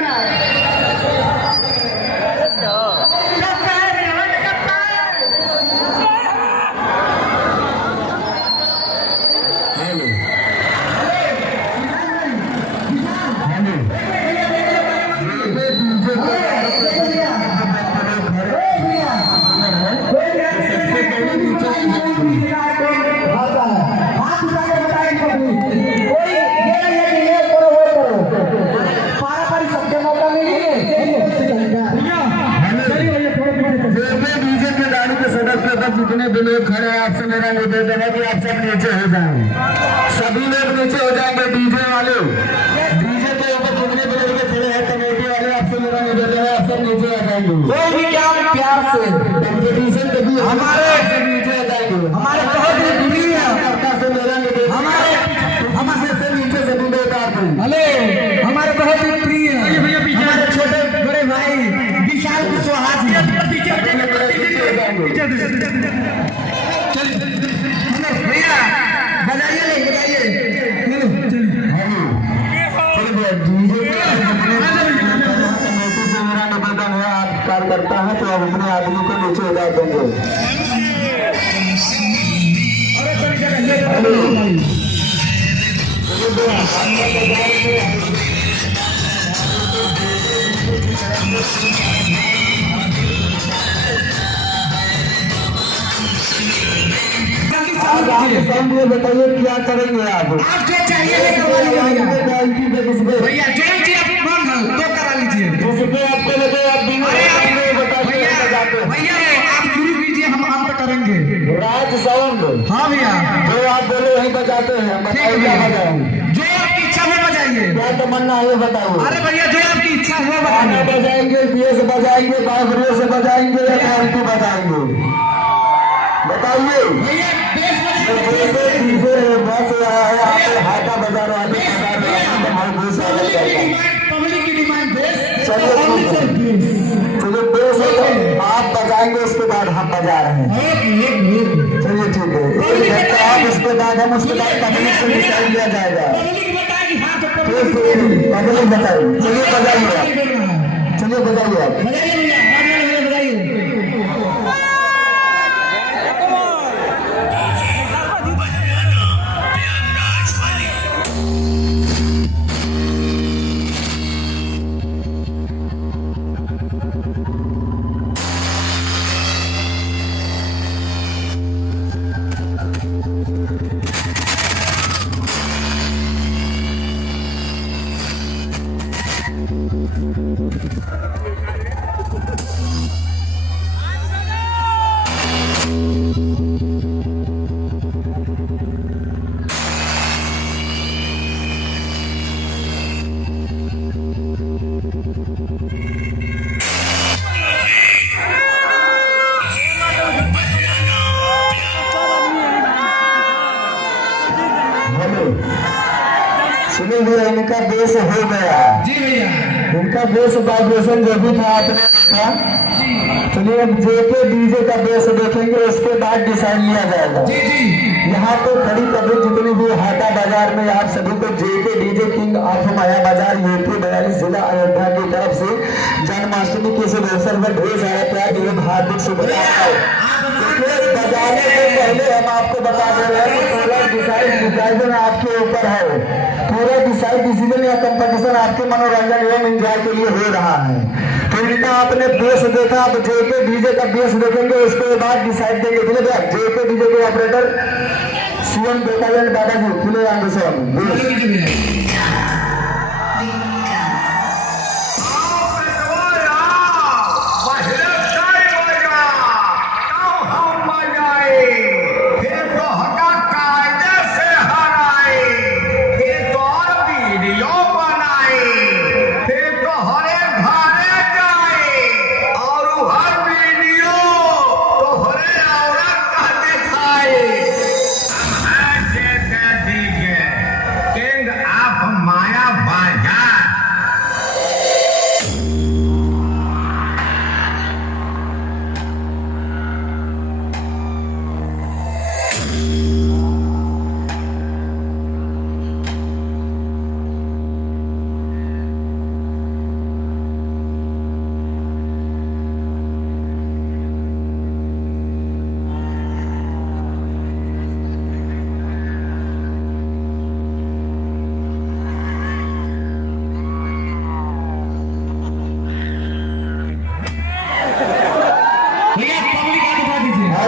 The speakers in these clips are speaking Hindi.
गाना जितने भी लोग खड़े हैं आपसे मेरा निवेदन है कि आप सब नीचे हो जाएं। सभी लोग नीचे हो जाएंगे। डीजे वाले डीजे के ऊपर जितने भी लोग खड़े हैं कमेटी वाले आपसे मेरा निवेदन है आप सब नीचे आ जाएंगे। कोई भी काम प्यार से कंपटीशन कभी हमारे नीचे आ जाएंगे। हमारे बहुत ही प्रिय से मेरा निवेदन हमारे से नीचे सभी लोग आते हैं। भले हमारे बहुत ही प्रिय हमारे छोटे बड़े भाई विशाल कुशवाहा जी भैया बजाइए आप कार्य करता है तो अब अपने आदमी को नीचे उतार देंगे। बताइए क्या करेंगे आप जो चाहिए भैया जो तो करा लीजिए जिसके आपको लगे आप भैया आप शुरू कीजिए हम पे करेंगे राज साउंड। हाँ भैया जो आप बोले वही बजाते हैं जो आपकी इच्छा में बजाइए। क्या तमन्ना है बताओ। अरे भैया जो आपकी इच्छा है बताइए। बजाएंगे बेस बजाएंगे बांसुरी से बजाएंगे या घंटी बजाएंगे बताइए भैया। बस हाथा बाजार वाले पब्लिक की डिमांड चलिए बेस आप बजाएंगे उसके बाद हम बजा रहे हैं। चलिए ठीक है आप उसके बाद हम उसके बाद पब्लिक से निकाल लिया जाएगा। पब्लिक बताइए चलिए बजाइए आप चलिए बजाइए आप सुनिए इनका बेस हो गया जी भैया। इनका बेस वाइब्रेशन जो भी था आपने देखा। चलिए अब जेके डीजे का बेस देखेंगे उसके बाद डिसाइड लिया जाएगा जी जी। यहाँ तो खड़ी पब्लिक जितनी भी हाटा बाजार में आप सभी को जेके डीजे किंग ऑफ माया बाजार यूपी 42 जिला अयोध्या की तरफ से जन्माष्टमी के शुभ अवसर पर ढेर सारा प्यार एवं हार्दिक शुभकामनाएं। बजाने से पहले हम आपको बता दे रहे हैं कि पूरा डिसाइड आपके ऊपर है। पूरा डिसाइड डिसीजन या कंपटीशन आपके मनोरंजन एवं एंजॉय के लिए हो रहा है। तो इनका आपने बेस देखा अब जेके डीजे का बेस देखेंगे उसके बाद डिसाइड देंगे। भैया जेके डीजे के ऑपरेटर सीएम बेटाजन दादाजी खुले आगे से माया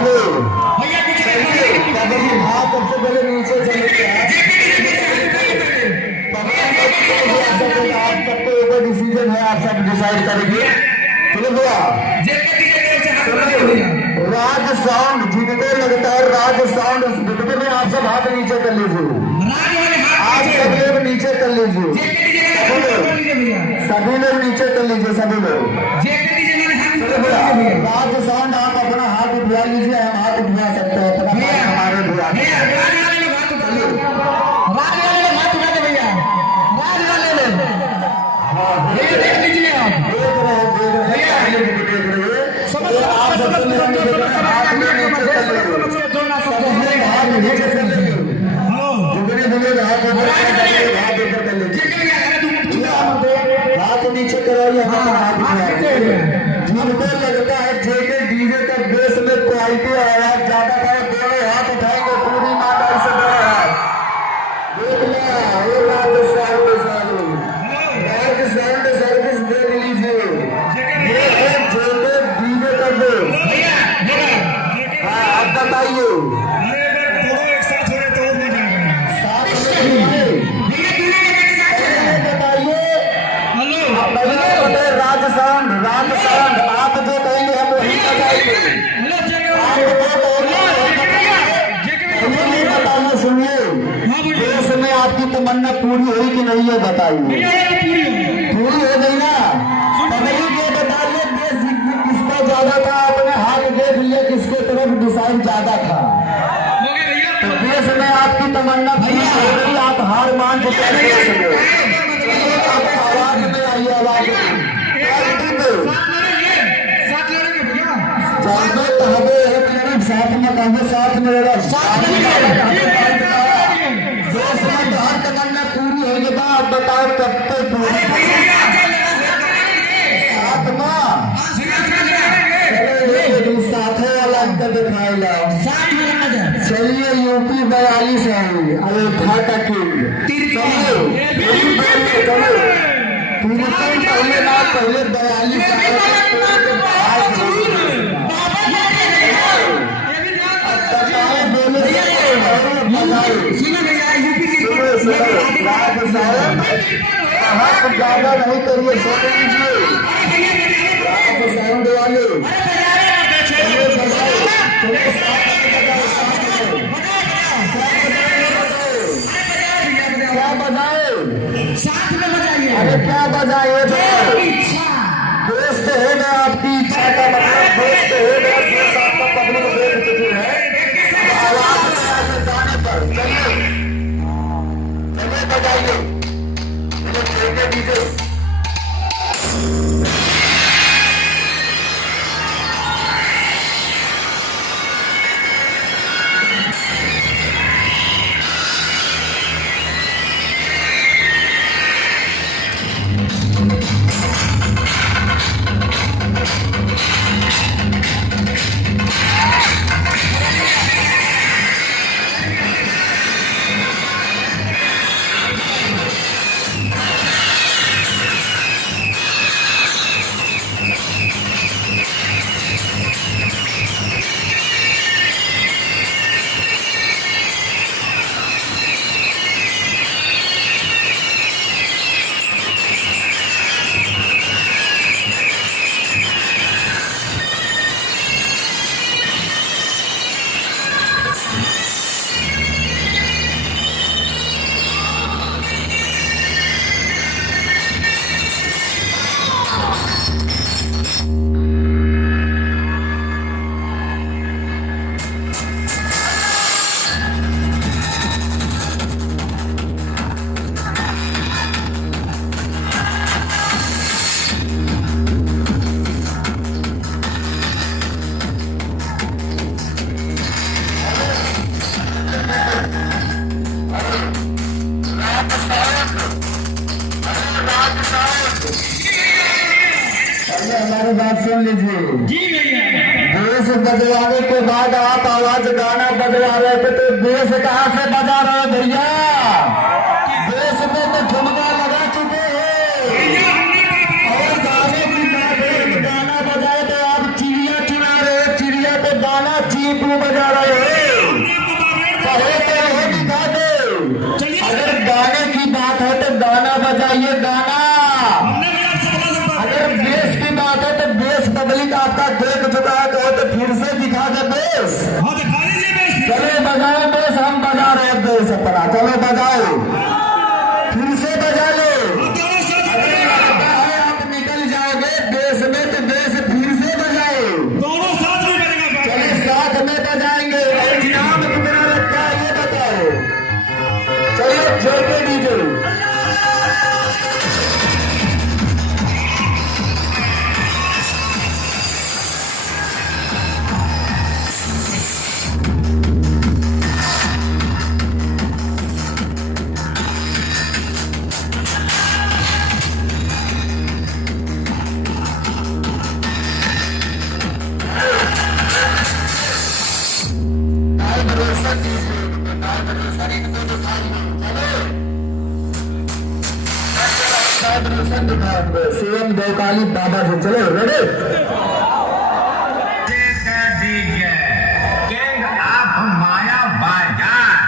हेलो भैया कुछ नहीं हाँ सबसे पहले नीचे चले आप सबको ऊपर डिसीजन है, आप सब डिसाइड करेंगे। चलो भैया राज साउंड जिनको लगता है राज साउंड बिल्कुल में आप सब हाथ नीचे कर लीजिए, आप सब लोग नीचे कर लीजिए, सभी लोग नीचे कर लीजिए, सभी लोग। राज साउंड आप अपना हाथ उठवा लीजिए, हम हाथ उठवा सकते हैं अपना हमारे हाथ नीचे कराइए, जिनको लगता है जेके डीजे का बेस में क्वालिटी आवाज ज्यादा था दोनों हाथ उठाएंगे पूरी माता से बड़ा हाथ साउंड सर्विस देख लीजिए, ये है जेके डीजे का बेस। हाँ आप बताइए राज साउंड आप जो कहेंगे हम वही बताएंगे। बताइए सुनिए, देश में आपकी तमन्ना पूरी हुई कि नहीं है बताइए। पूरी हो गई ना, पहले ये बताइए देश किसका ज्यादा था, आपने हाथ देख लिया किसके तरफ डिसाइड ज्यादा था, तो देश में आपकी तमन्ना पूरी हो गई, आप हार मान चुके हैं। आवाज में आइए, आवाज साथ में कहते साथ में तमन्ना पूरी हो गई, आप बताओ कब तक पूरी साथ वाला दिखाएगा। चलिए यूपी 42 है अयोध्या का किंग, पहले ना पहले 42 ज्यादा नहीं करिए, सोच लीजिए साउंड वाले क्या बजाए, अरे क्या बजाए, दोस्त है ना आपकी इच्छा का मतलब दोस्त है ना, दोस्त आपका पब्लिक देख चुकी है। आवाज गाने पर चलिए बजाइए, चलिए दीजिए। हमारी बात सुन लीजिए जी भैया। देश बजवाने के बाद आप आवाज गाना बजवा रहे थे तो देश कहाँ से बजा रहे भैया? देश में तो ठुमका लगा चुके हैं और गाने की बात गाना बजाए तो आप चिड़िया चुरा रहे, चिड़िया पे दाना चीप पब्लिक आपका देख चुका है तो फिर से दिखा दे बेस। हाँ दिखा दीजिए बेस। चले बजाओ बेस, हम बजा रहे हैं बेस अपना, चलो बजाओ, फिर से बजा लो। दोनों साथ में अगर लगता है आप निकल जाओगे बेस में तो बेस फिर से बजाओ। दोनों साथ में बजेगा। चले साथ में बजाएंगे, और इनाम कितना लगता है ये बताओ। चलो जेके डीजे। सीएम देवकाली बाबा जी, चलो रेडी। डीजे किंग ऑफ माया बाजार।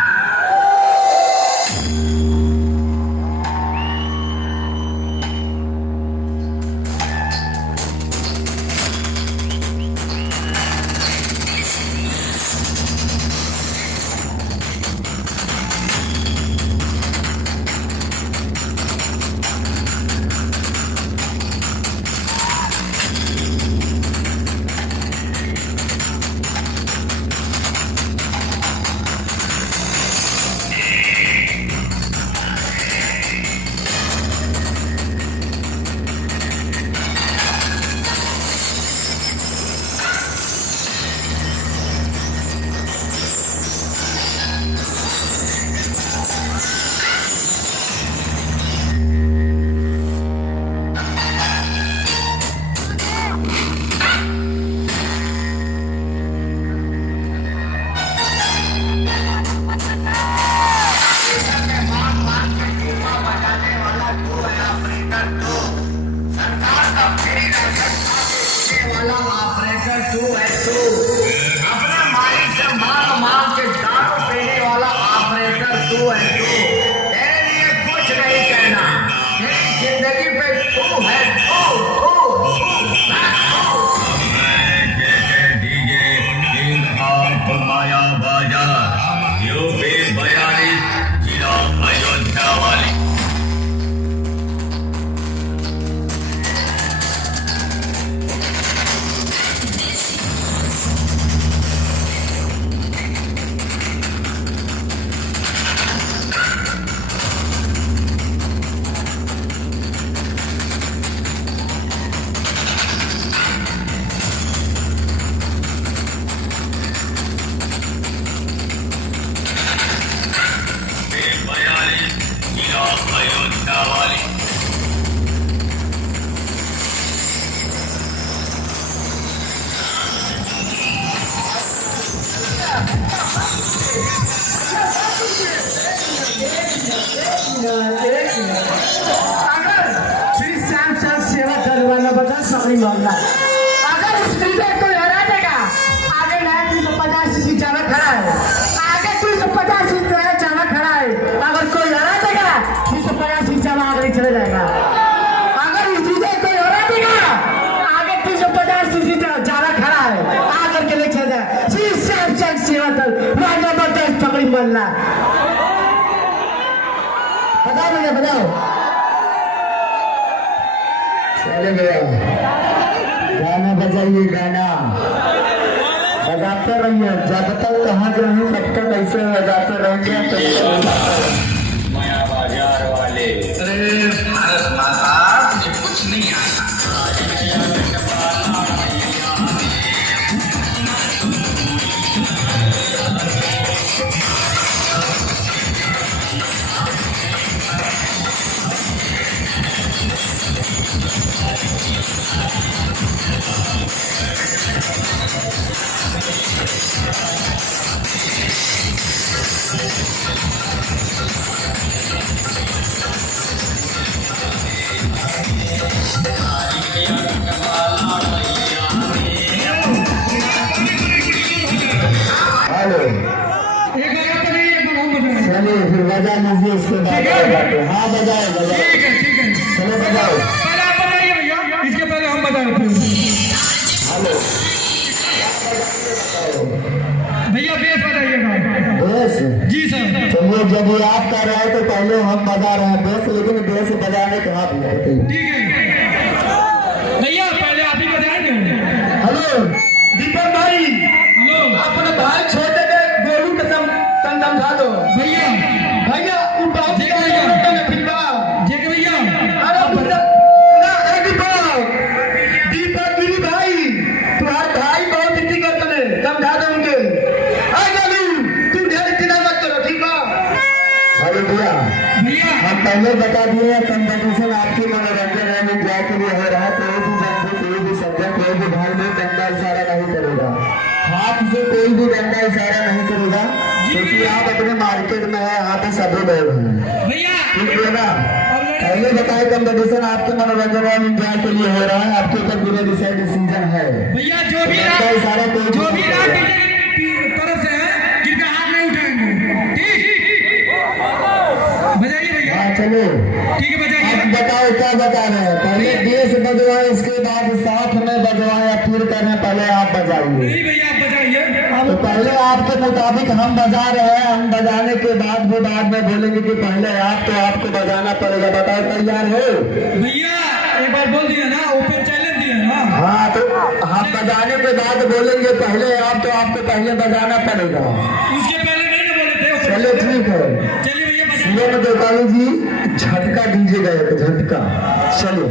अपने मालिक से मांग के दारू पीने वाला ऑपरेटर तू है तू। तेरे लिए कुछ नहीं कहना, तेरी जिंदगी पे तू है तू। डीजे किंग ऑफ माया बाजार, यूपी 42, जिला अयोध्या वाली। अयोध्या वाली। अगर श्री श्याम चंद सेवा करवाना बता सकरी मामला, अगर उस लीडर को हरा देगा, आगे नया 350 सीसी चारा खड़ा है, आगे 350 सीसी चारा खड़ा है, अगर कोई हरा देगा 350 सीसी चारा आगे चले जाएगा। अगर इस लीडर को हरा देगा, आगे 350 सीसी चारा खड़ा है, आगे के लिए चले जाए। श्री श्याम चंद सेवा करवाना बता सकरी मामला। बताओ भैया बताओ। चले गया, गाना बजाइए, गाना बजाते रहिए, जब तक कहाँ जाए तब तक ऐसे बजाते रहिए। माया बाजार वाले। अरे भारत माता, तुझे कुछ नहीं आता। चलिए फिर बजा लीजिए, उसके बाद हाँ बजाओ बजाओ। ठीक है चलो बजाओ। पहले आप बताइए भैया, इसके पहले हम बता रहे थे। जब ये आप कर रहे हैं तो पहले हम बजा रहे हैं बेस, लेकिन बेस बजाने के आप बताइए। ठीक है भैया, पहले आप ही बताएंगे। हेलो दीपक भाई, हेलो अपने भाई छोटे के गोलू के समझा दो भैया। भैया। जेके भैया, दीपक गिरी भाई, तुम्हारे भाई बहुत इतनी करते हैं, समझा दो उनके। तुम ढेर इतना मत करो, ठीक है? अरे भैया हम पहले बता दिए कंपटीशन आपकी मनोरंजन है, एंजॉय के लिए हो रहा है। कोई भी बंदे, कोई भी सब्जेक्ट, कोई भी भाई में गंदा इशारा नहीं करेगा, हाथ से कोई भी गंदा इशारा नहीं करेगा, क्योंकि आप अपने मार्केट में है, यहाँ पे सभी लोग हैं भैया। ठीक है ना? पहले बताए कंपटीशन आपके मनोरंजन और एंजॉय के लिए हो रहा है, आपके ऊपर पूरा डिसीजन है भैया। जो भी इशारा कोई जो भी तरफ से है, कृपया हाथ नहीं उठाएंगे, ठीक? बजाइए भैया। हाँ चलो ठीक है, बजाइए। आप बताओ क्या बता रहे हैं? पहले देश बजवाए, उसके बाद साथ में बजवाए या फिर करें? पहले आप बजाइए। नहीं भैया, आप बजाइए। तो पहले आपके मुताबिक हम बजा रहे हैं, हम बजाने के बाद वो बाद में बोलेंगे कि पहले आप, तो आपको बजाना पड़ेगा। बताओ तैयार हो? भैया एक बार बोल दिया ना, ओपन चैलेंज दिया ना। हाँ, तो हम बजाने के बाद बोलेंगे पहले आप, तो आपको पहले बजाना पड़ेगा। उसके पहले नहीं ना बोले थे। चलो ठीक है। चलिए भैया, सीएम गोपाली जी झटका दीजिएगा, एक झटका। चलो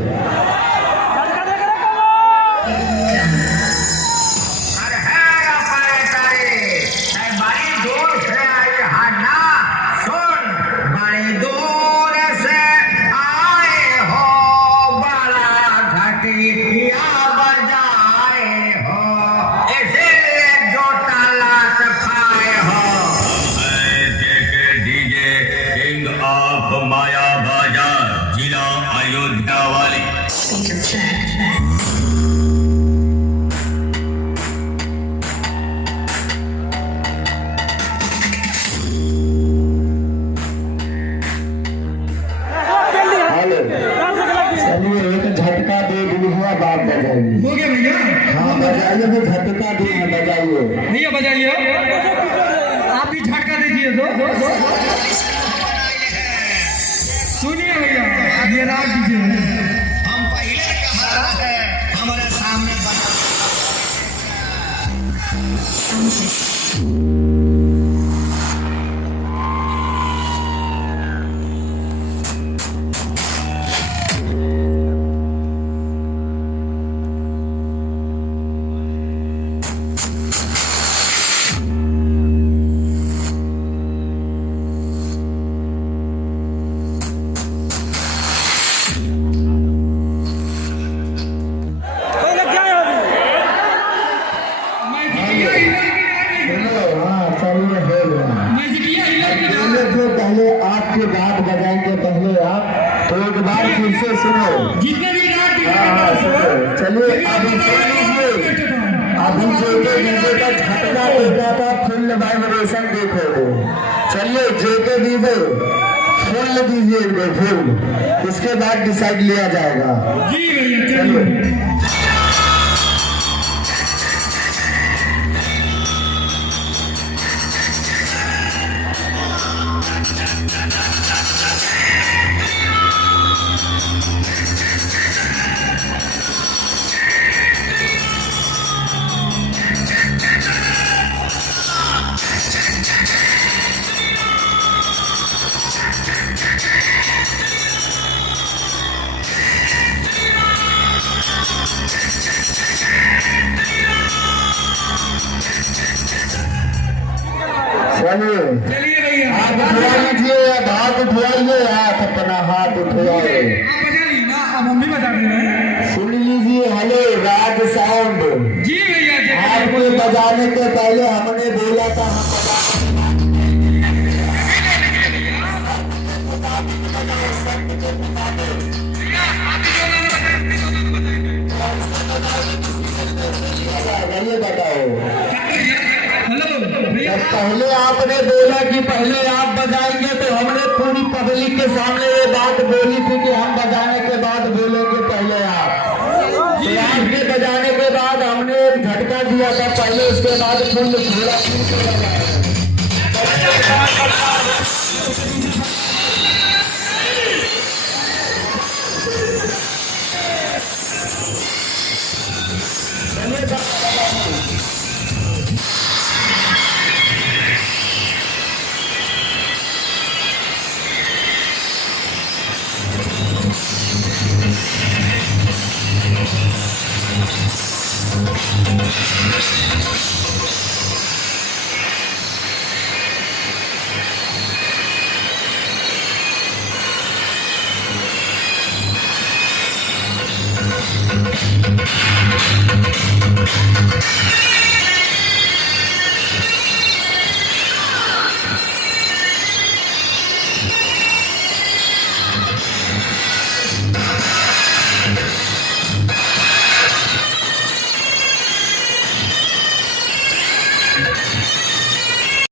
बड़ी दूर से आई हन्ना, सुन, बड़ी दूर से आए हो, बड़ा घटिया बजाए हो, इसीलिए जो तालाश खाए हो। जेके डीजे किंग ऑफ माया बाजार, जिला अयोध्या वाली। हेलो, चलिए एक झटका दे दूंगा, बाप बजाइए। हो गया भैया। हाँ बजाइए, भी झटका दे, बजाइए। भैया बजाइए, आप भी झटका दीजिए। तो सुनिए भैया, ये राग दीजिए। हम पहले कहा है हमारे सामने हाँ चलिए हो गया। पहले आपके बात बजाएंगे, पहले आप, तो एक बार फिर से सुनो। जितने भी हाँ सुनो। चलिए अभी सुन लीजिए, अभी जेके डीजे का झटका देगा था, फुल वाइब्रेशन देखोगे। चलिए जेके डीजे फुल दीजिए, फुल, उसके बाद डिसाइड लिया जाएगा। जी भैया, चलिए। चलिए चलिए भैया, हाथ उठवा लीजिए, हाथ उठवाइए, हाथ अपना हाथ उठवाइए। आप बजा लीजिए ना, अब हम भी बता रहे हैं। सुन लीजिए, हेलो राज साउंड। जी भैया, आपके बजाने के पहले हमने बोला था हम ये बताओ, हेलो भैया। जब पहले आपने बोला कि पहले आप बजाएंगे, तो हमने पूरी पब्लिक के सामने ये बात बोली थी कि हम बजाने के बाद बोलेंगे पहले आप। तो आपके बजाने के बाद हमने एक झटका दिया था पहले, उसके बाद फुल थोड़ा